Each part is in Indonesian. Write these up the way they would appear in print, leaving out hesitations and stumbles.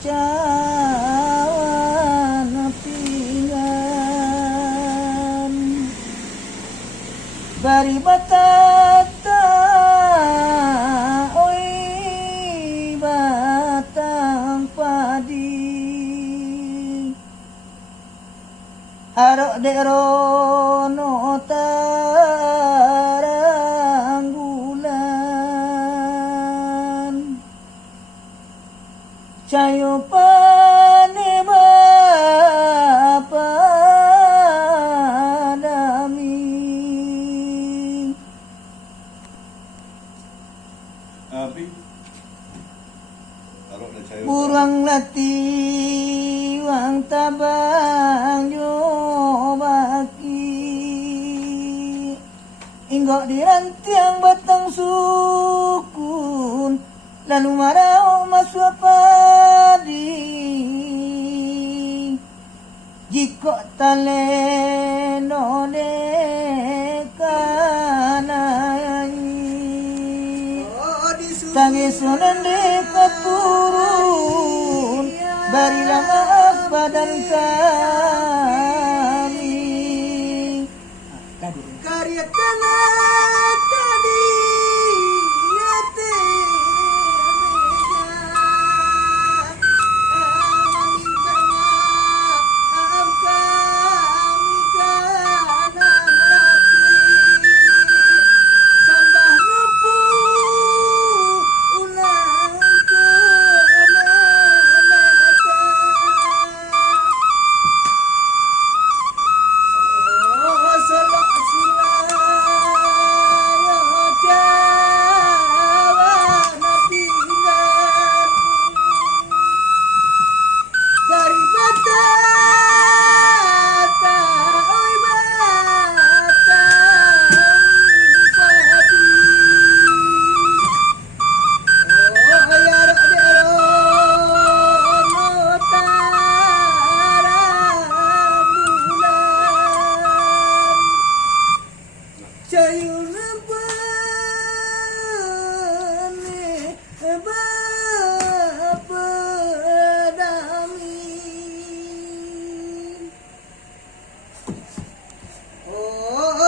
cawan pinggan bari batata oi batang padi arok derono tarang bulan cayo pane bapa dami Abi taruh dah cair. burang lati wang tabang jo baki inggok dirantiang batang sukun lalu marau masuk padi jiko taleno dekanai tangisan dekat turun barilah maaf badan kami karya tanah tadi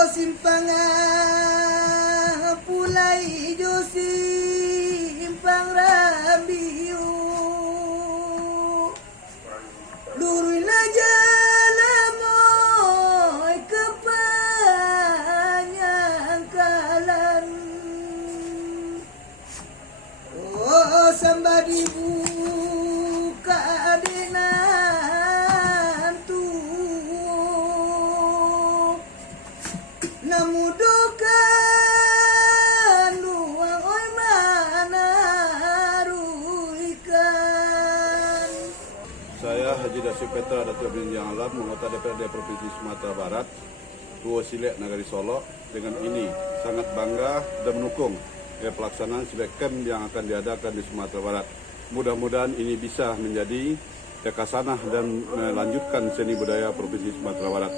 simpangan pulai jo simpang rambiu lurui na jalamoy kepanyangkalan oh somebody buka denan tu namudukan luang oi mana ruikan. Saya Haji Dasyid Petra Datuk Bintang Alam, anggota DPRD Provinsi Sumatera Barat, Tua Silek Nagari Solo. Dengan ini sangat bangga dan mendukung pelaksanaan Silek Camp yang akan diadakan di Sumatera Barat. Mudah-mudahan ini bisa menjadi kasanah dan melanjutkan seni budaya Provinsi Sumatera Barat.